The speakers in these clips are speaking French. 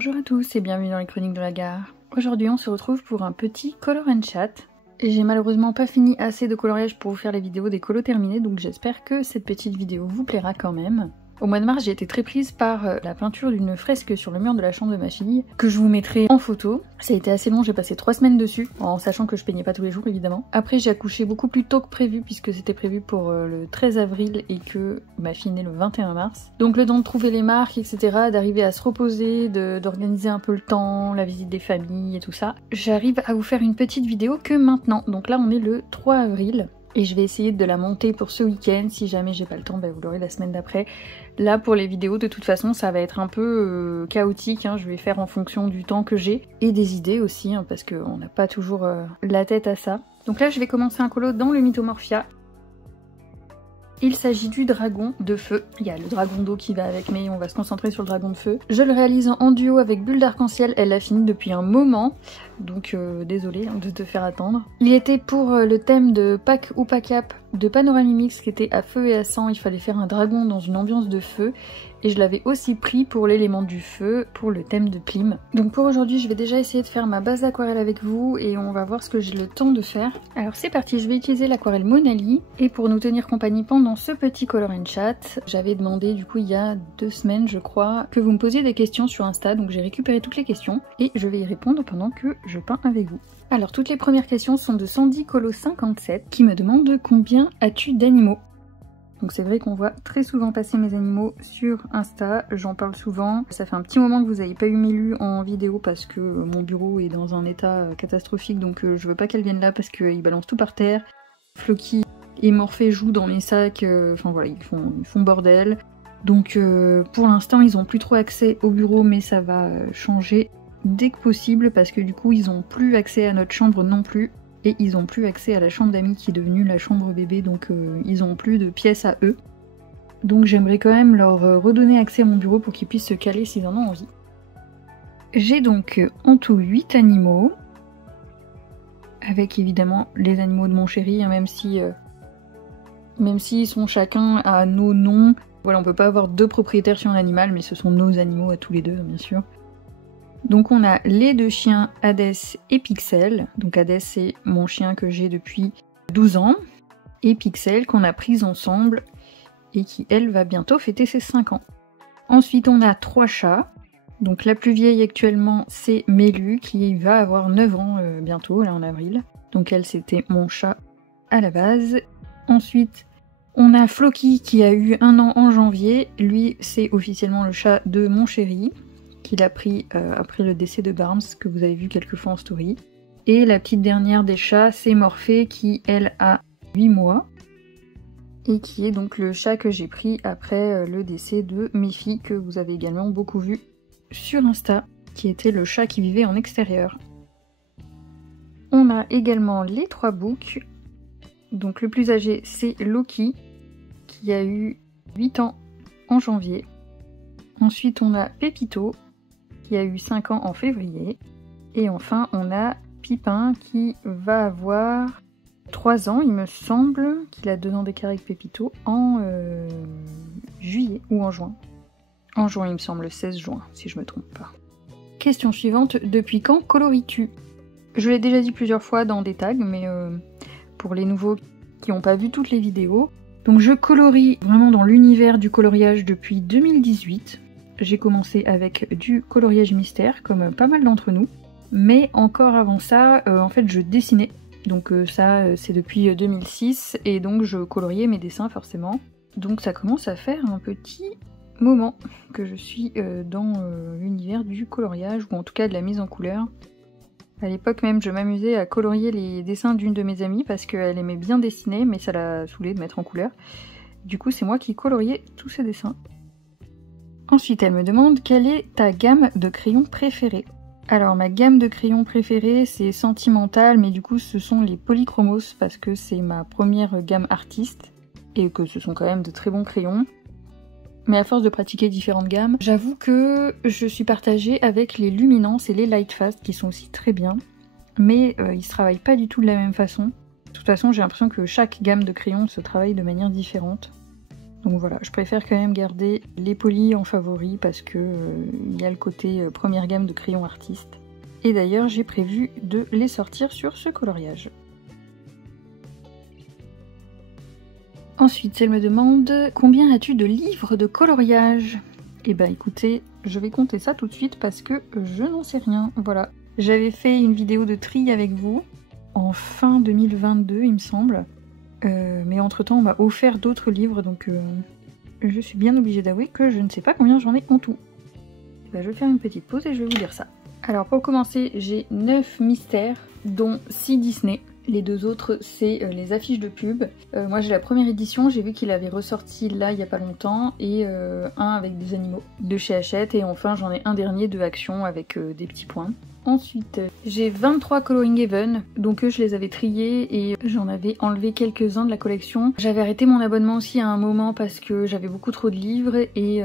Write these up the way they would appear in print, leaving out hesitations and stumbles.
Bonjour à tous et bienvenue dans les chroniques de la gare. Aujourd'hui on se retrouve pour un petit color and chat. Et j'ai malheureusement pas fini assez de coloriage pour vous faire les vidéos des colos terminés, donc j'espère que cette petite vidéo vous plaira quand même. Au mois de mars, j'ai été très prise par la peinture d'une fresque sur le mur de la chambre de ma fille, que je vous mettrai en photo. Ça a été assez long, j'ai passé 3 semaines dessus, en sachant que je peignais pas tous les jours évidemment. Après j'ai accouché beaucoup plus tôt que prévu, puisque c'était prévu pour le 13 avril et que ma fille est née le 21 mars. Donc le temps de trouver les marques, etc., d'arriver à se reposer, d'organiser un peu le temps, la visite des familles et tout ça. J'arrive à vous faire une petite vidéo que maintenant, donc là on est le 3 avril. Et je vais essayer de la monter pour ce week-end. Si jamais j'ai pas le temps, vous l'aurez la semaine d'après. Là pour les vidéos de toute façon ça va être un peu chaotique, hein. Je vais faire en fonction du temps que j'ai et des idées aussi, hein, parce qu'on n'a pas toujours la tête à ça. Donc là je vais commencer un colo dans le Mythomorphia. Il s'agit du dragon de feu. Il y a le dragon d'eau qui va avec, mais on va se concentrer sur le dragon de feu. Je le réalise en duo avec Bulle d'Arc-en-Ciel, elle l'a fini depuis un moment, donc désolée de te faire attendre. Il était pour le thème de Pâques ou pas Cap de Panoramimix qui était à feu et à sang, il fallait faire un dragon dans une ambiance de feu. Et je l'avais aussi pris pour l'élément du feu, pour le thème de Plim. Donc pour aujourd'hui, je vais déjà essayer de faire ma base d'aquarelle avec vous et on va voir ce que j'ai le temps de faire. Alors c'est parti, je vais utiliser l'aquarelle Monali. Et pour nous tenir compagnie pendant ce petit color and chat, j'avais demandé du coup il y a 2 semaines je crois, que vous me posiez des questions sur Insta. Donc j'ai récupéré toutes les questions et je vais y répondre pendant que je peins avec vous. Alors toutes les premières questions sont de Sandy Colo 57 qui me demande combien as-tu d'animaux. Donc c'est vrai qu'on voit très souvent passer mes animaux sur Insta, j'en parle souvent. Ça fait un petit moment que vous n'avez pas eu Mélu en vidéo parce que mon bureau est dans un état catastrophique, donc je veux pas qu'elle vienne là parce qu'ils balancent tout par terre. Floki et Morphée jouent dans mes sacs, enfin voilà, ils font bordel. Donc pour l'instant ils ont plus trop accès au bureau, mais ça va changer dès que possible parce que du coup ils ont plus accès à notre chambre non plus. Et ils ont plus accès à la chambre d'amis qui est devenue la chambre bébé, donc ils ont plus de pièces à eux. Donc j'aimerais quand même leur redonner accès à mon bureau pour qu'ils puissent se caler s'ils en ont envie. J'ai donc en tout 8 animaux, avec évidemment les animaux de mon chéri, hein, même si ils sont chacun à nos noms. Voilà, on peut pas avoir 2 propriétaires sur un animal, mais ce sont nos animaux à tous les deux, bien sûr. Donc on a les 2 chiens Hadès et Pixel. Donc Hadès c'est mon chien que j'ai depuis 12 ans. Et Pixel qu'on a prise ensemble et qui elle va bientôt fêter ses 5 ans. Ensuite on a 3 chats. Donc la plus vieille actuellement c'est Mélu qui va avoir 9 ans bientôt, là en avril. Donc elle c'était mon chat à la base. Ensuite on a Floki qui a eu 1 an en janvier. Lui c'est officiellement le chat de mon chéri, qu'il a pris après le décès de Barnes, que vous avez vu quelques fois en story. Et la petite dernière des chats, c'est Morphée, qui elle a 8 mois, et qui est donc le chat que j'ai pris après le décès de Miffy, que vous avez également beaucoup vu sur Insta, qui était le chat qui vivait en extérieur. On a également les 3 boucs. Donc le plus âgé, c'est Loki, qui a eu 8 ans en janvier. Ensuite on a Pépito, qui a eu 5 ans en février. Et enfin, on a Pipin qui va avoir 3 ans, il me semble, qu'il a 2 ans d'écart avec Pépito, en juillet ou en juin. En juin, il me semble, le 16 juin, si je me trompe pas. Question suivante, depuis quand coloris-tu? Je l'ai déjà dit plusieurs fois dans des tags, mais pour les nouveaux qui n'ont pas vu toutes les vidéos. Donc je colorie vraiment dans l'univers du coloriage depuis 2018. J'ai commencé avec du coloriage mystère, comme pas mal d'entre nous. Mais encore avant ça, en fait, je dessinais. Donc ça, c'est depuis 2006. Et donc, je coloriais mes dessins, forcément. Donc ça commence à faire un petit moment que je suis dans l'univers du coloriage, ou en tout cas de la mise en couleur. À l'époque même, je m'amusais à colorier les dessins d'une de mes amies, parce qu'elle aimait bien dessiner, mais ça l'a saoulée de mettre en couleur. Du coup, c'est moi qui coloriais tous ces dessins. Ensuite, elle me demande quelle est ta gamme de crayons préférée. Alors, ma gamme de crayons préférée, c'est Sentimental, mais du coup, ce sont les Polychromos, parce que c'est ma première gamme artiste, et que ce sont quand même de très bons crayons. Mais à force de pratiquer différentes gammes, j'avoue que je suis partagée avec les Luminance et les Lightfast, qui sont aussi très bien, mais ils se travaillent pas du tout de la même façon. De toute façon, j'ai l'impression que chaque gamme de crayons se travaille de manière différente. Donc voilà, je préfère quand même garder les polis en favori parce que il y a le côté première gamme de crayons artistes. Et d'ailleurs, j'ai prévu de les sortir sur ce coloriage. Ensuite, elle me demande combien as-tu de livres de coloriage? Eh ben écoutez, je vais compter ça tout de suite parce que je n'en sais rien. Voilà, j'avais fait une vidéo de tri avec vous en fin 2022, il me semble. Mais entre-temps, on m'a offert d'autres livres, donc je suis bien obligée d'avouer que je ne sais pas combien j'en ai en tout. Ben, je vais faire une petite pause et je vais vous dire ça. Alors pour commencer, j'ai 9 mystères, dont 6 Disney. Les deux autres, c'est les affiches de pub. Moi j'ai la première édition, j'ai vu qu'il avait ressorti là il y a pas longtemps, et un avec des animaux de chez Hachette, et enfin j'en ai un dernier de Action avec des petits points. Ensuite, j'ai 23 Coloring Even, donc eux je les avais triés et j'en avais enlevé quelques-uns de la collection. J'avais arrêté mon abonnement aussi à un moment parce que j'avais beaucoup trop de livres et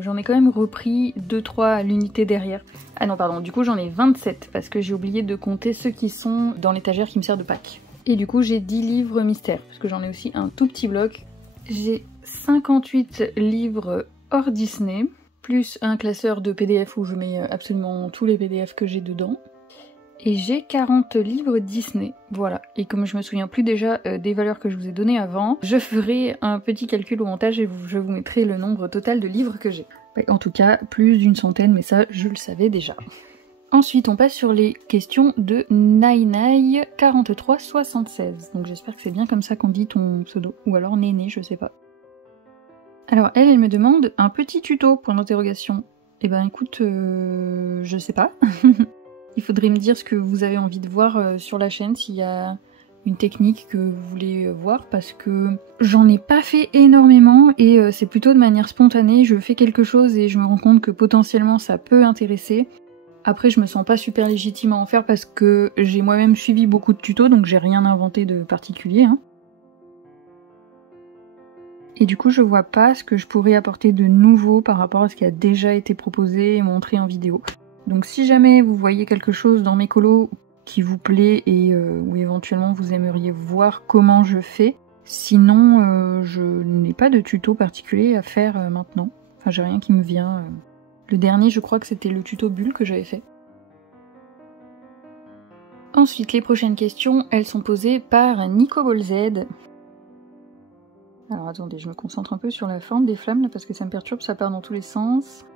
j'en ai quand même repris 2-3 à l'unité derrière. Ah non pardon, du coup j'en ai 27 parce que j'ai oublié de compter ceux qui sont dans l'étagère qui me sert de pack. Et du coup j'ai 10 livres mystères parce que j'en ai aussi un tout petit bloc. J'ai 58 livres hors Disney, plus un classeur de PDF où je mets absolument tous les PDF que j'ai dedans. Et j'ai 40 livres Disney, voilà. Et comme je me souviens plus déjà des valeurs que je vous ai données avant, je ferai un petit calcul au montage et je vous mettrai le nombre total de livres que j'ai. En tout cas, plus d'une centaine, mais ça, je le savais déjà. Ensuite, on passe sur les questions de Nainai4376. Donc j'espère que c'est bien comme ça qu'on dit ton pseudo, ou alors Néné, je sais pas. Alors elle me demande un petit tuto, point d'interrogation. Eh ben écoute, je sais pas. Il faudrait me dire ce que vous avez envie de voir sur la chaîne, s'il y a une technique que vous voulez voir, parce que j'en ai pas fait énormément et c'est plutôt de manière spontanée. Je fais quelque chose et je me rends compte que potentiellement ça peut intéresser. Après je me sens pas super légitime à en faire parce que j'ai moi-même suivi beaucoup de tutos, donc j'ai rien inventé de particulier, hein. Et du coup je vois pas ce que je pourrais apporter de nouveau par rapport à ce qui a déjà été proposé et montré en vidéo. Donc si jamais vous voyez quelque chose dans mes colos qui vous plaît et où éventuellement vous aimeriez voir comment je fais, sinon je n'ai pas de tuto particulier à faire maintenant. Enfin j'ai rien qui me vient. Le dernier je crois que c'était le tuto bulle que j'avais fait. Ensuite les prochaines questions, elles sont posées par Nico Bolzed. Alors attendez, je me concentre un peu sur la forme des flammes là parce que ça me perturbe, ça part dans tous les sens.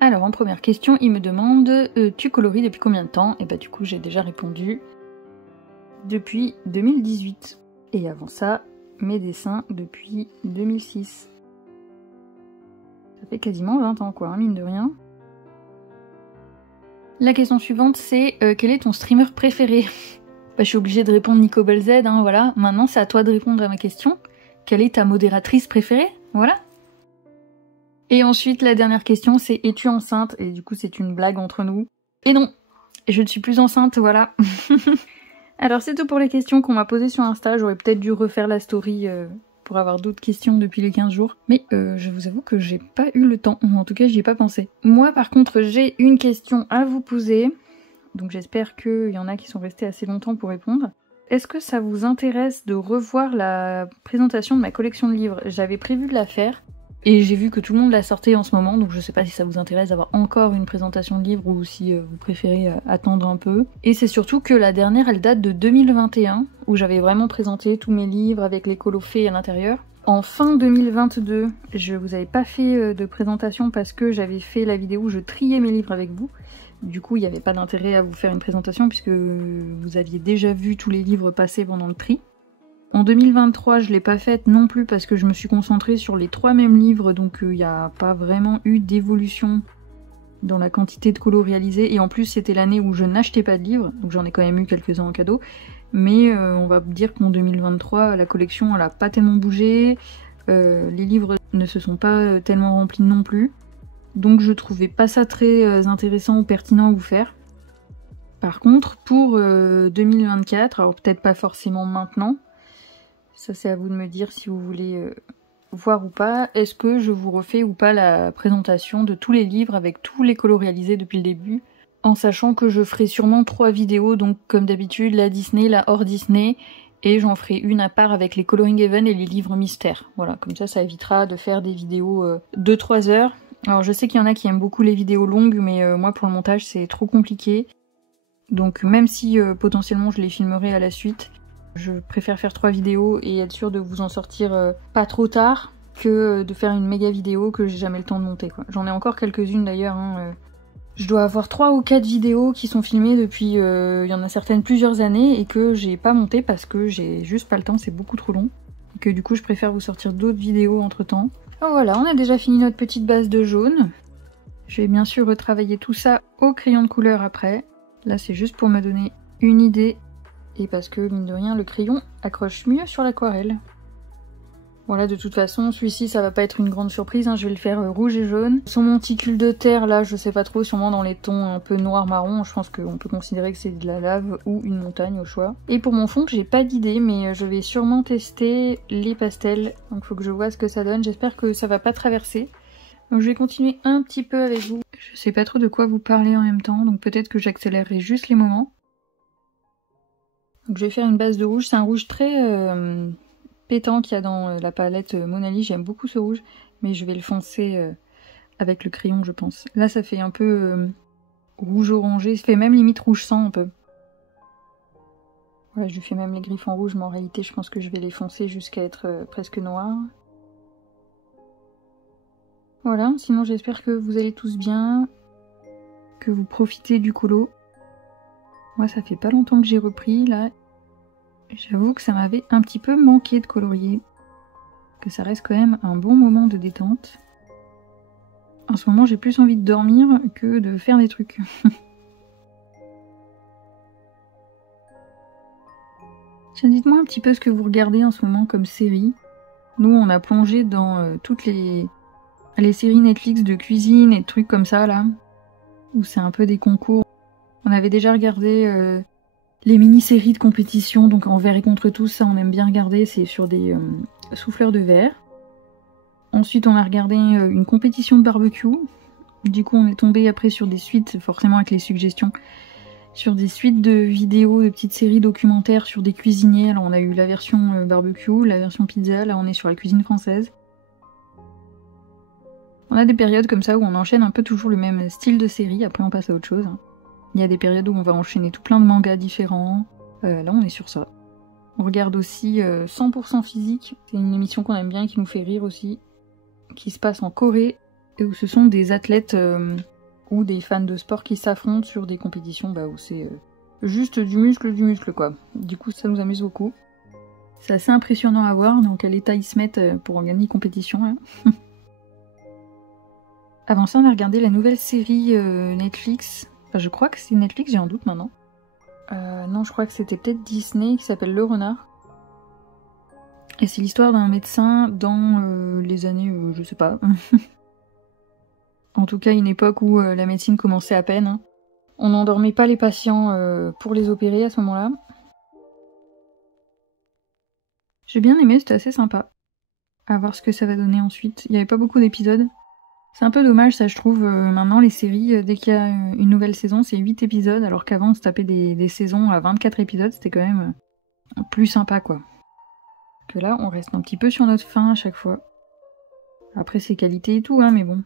Alors en première question, il me demande tu colories depuis combien de temps? Et bah du coup j'ai déjà répondu depuis 2018. Et avant ça, mes dessins depuis 2006. Ça fait quasiment 20 ans quoi, hein, mine de rien. La question suivante c'est quel est ton streamer préféré? Bah, je suis obligée de répondre Nico Belzed, hein, voilà. Maintenant c'est à toi de répondre à ma question. Quelle est ta modératrice préférée? Voilà. Et ensuite la dernière question c'est es-tu enceinte? Et du coup c'est une blague entre nous. Et non, je ne suis plus enceinte, voilà. Alors c'est tout pour les questions qu'on m'a posées sur Insta. J'aurais peut-être dû refaire la story pour avoir d'autres questions depuis les 15 jours. Mais je vous avoue que j'ai pas eu le temps, ou en tout cas j'y ai pas pensé. Moi par contre j'ai une question à vous poser. Donc j'espère qu'il y en a qui sont restés assez longtemps pour répondre. Est-ce que ça vous intéresse de revoir la présentation de ma collection de livres? J'avais prévu de la faire. Et j'ai vu que tout le monde la sortait en ce moment, donc je sais pas si ça vous intéresse d'avoir encore une présentation de livre ou si vous préférez attendre un peu. Et c'est surtout que la dernière, elle date de 2021, où j'avais vraiment présenté tous mes livres avec les colos faits à l'intérieur. En fin 2022, je vous avais pas fait de présentation parce que j'avais fait la vidéo où je triais mes livres avec vous. Du coup, il n'y avait pas d'intérêt à vous faire une présentation puisque vous aviez déjà vu tous les livres passer pendant le tri. En 2023, je l'ai pas faite non plus parce que je me suis concentrée sur les 3 mêmes livres, donc il n'y a pas vraiment eu d'évolution dans la quantité de colos réalisés. Et en plus, c'était l'année où je n'achetais pas de livres, donc j'en ai quand même eu quelques-uns en cadeau. Mais on va dire qu'en 2023, la collection, elle a pas tellement bougé. Les livres ne se sont pas tellement remplis non plus. Donc je trouvais pas ça très intéressant ou pertinent à vous faire. Par contre, pour 2024, alors peut-être pas forcément maintenant, ça c'est à vous de me dire si vous voulez voir ou pas. Est-ce que je vous refais ou pas la présentation de tous les livres avec tous les colos réalisés depuis le début En sachant que je ferai sûrement 3 vidéos, donc comme d'habitude, la Disney, la hors Disney, et j'en ferai une à part avec les Coloring Even et les livres mystères. Voilà, comme ça évitera de faire des vidéos de 3 heures. Alors je sais qu'il y en a qui aiment beaucoup les vidéos longues, mais moi pour le montage c'est trop compliqué. Donc même si potentiellement je les filmerai à la suite, je préfère faire 3 vidéos et être sûre de vous en sortir pas trop tard que de faire une méga vidéo que j'ai jamais le temps de monter, quoi. J'en ai encore quelques-unes d'ailleurs, hein. Je dois avoir 3 ou 4 vidéos qui sont filmées depuis, il y en a certaines plusieurs années, et que j'ai pas monté parce que j'ai juste pas le temps, c'est beaucoup trop long. Et que du coup je préfère vous sortir d'autres vidéos entre temps. Oh voilà, on a déjà fini notre petite base de jaune. Je vais bien sûr retravailler tout ça au crayon de couleur après. Là c'est juste pour me donner une idée, et parce que mine de rien le crayon accroche mieux sur l'aquarelle. Voilà, de toute façon, celui-ci, ça va pas être une grande surprise, hein, je vais le faire rouge et jaune. Son monticule de terre, là, je sais pas trop, sûrement dans les tons un peu noir-marron, je pense qu'on peut considérer que c'est de la lave ou une montagne au choix. Et pour mon fond, j'ai pas d'idée, mais je vais sûrement tester les pastels, donc faut que je vois ce que ça donne, j'espère que ça va pas traverser. Donc je vais continuer un petit peu avec vous. Je sais pas trop de quoi vous parler en même temps, donc peut-être que j'accélérerai juste les moments. Donc je vais faire une base de rouge, c'est un rouge très... pétant qu'il y a dans la palette Monali, j'aime beaucoup ce rouge, mais je vais le foncer avec le crayon je pense. Là ça fait un peu rouge orangé, ça fait même limite rouge sang un peu. Voilà, je lui fais même les griffes en rouge, mais en réalité je pense que je vais les foncer jusqu'à être presque noir. Voilà, sinon j'espère que vous allez tous bien, que vous profitez du colo. Moi ça fait pas longtemps que j'ai repris là. J'avoue que ça m'avait un petit peu manqué de colorier, que ça reste quand même un bon moment de détente. En ce moment, j'ai plus envie de dormir que de faire des trucs. Tiens, dites-moi un petit peu ce que vous regardez en ce moment comme série. Nous, on a plongé dans toutes les séries Netflix de cuisine et de trucs comme ça, là, où c'est un peu des concours. On avait déjà regardé les mini-séries de compétition, donc Envers et contre tous, ça on aime bien regarder, c'est sur des souffleurs de verre. Ensuite, on a regardé une compétition de barbecue. Du coup, on est tombé après sur des suites, forcément avec les suggestions, sur des suites de vidéos, de petites séries documentaires sur des cuisiniers. Alors on a eu la version barbecue, la version pizza, là on est sur la cuisine française. On a des périodes comme ça où on enchaîne un peu toujours le même style de série, après on passe à autre chose. Il y a des périodes où on va enchaîner tout plein de mangas différents. Là on est sur ça. On regarde aussi 100% physique, c'est une émission qu'on aime bien et qui nous fait rire aussi, qui se passe en Corée, et où ce sont des athlètes ou des fans de sport qui s'affrontent sur des compétitions où c'est juste du muscle quoi. Du coup ça nous amuse beaucoup. C'est assez impressionnant à voir dans quel état ils se mettent pour gagner une compétition. Hein. Avant ça on a regardé la nouvelle série Netflix. Enfin, je crois que c'est Netflix, j'ai un doute maintenant. Non, je crois que c'était peut-être Disney, qui s'appelle Le Renard. Et c'est l'histoire d'un médecin dans les années, je sais pas. En tout cas, une époque où la médecine commençait à peine. Hein. On n'endormait pas les patients pour les opérer à ce moment-là. J'ai bien aimé, c'était assez sympa. À voir ce que ça va donner ensuite. Il n'y avait pas beaucoup d'épisodes. C'est un peu dommage, ça, je trouve. Maintenant, les séries, dès qu'il y a une nouvelle saison, c'est 8 épisodes, alors qu'avant, on se tapait des saisons à 24 épisodes. C'était quand même plus sympa, quoi. Que là, on reste un petit peu sur notre faim à chaque fois. Après, c'est qualité et tout, hein, mais bon.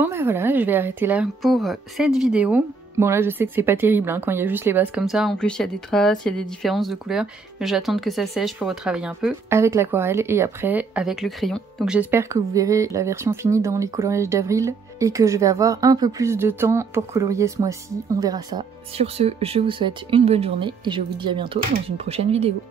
Bon bah voilà, je vais arrêter là pour cette vidéo. Bon là je sais que c'est pas terrible hein, quand il y a juste les bases comme ça, en plus il y a des traces, il y a des différences de couleurs. J'attends que ça sèche pour retravailler un peu avec l'aquarelle et après avec le crayon. Donc j'espère que vous verrez la version finie dans les coloriages d'avril et que je vais avoir un peu plus de temps pour colorier ce mois-ci, on verra ça. Sur ce, je vous souhaite une bonne journée et je vous dis à bientôt dans une prochaine vidéo.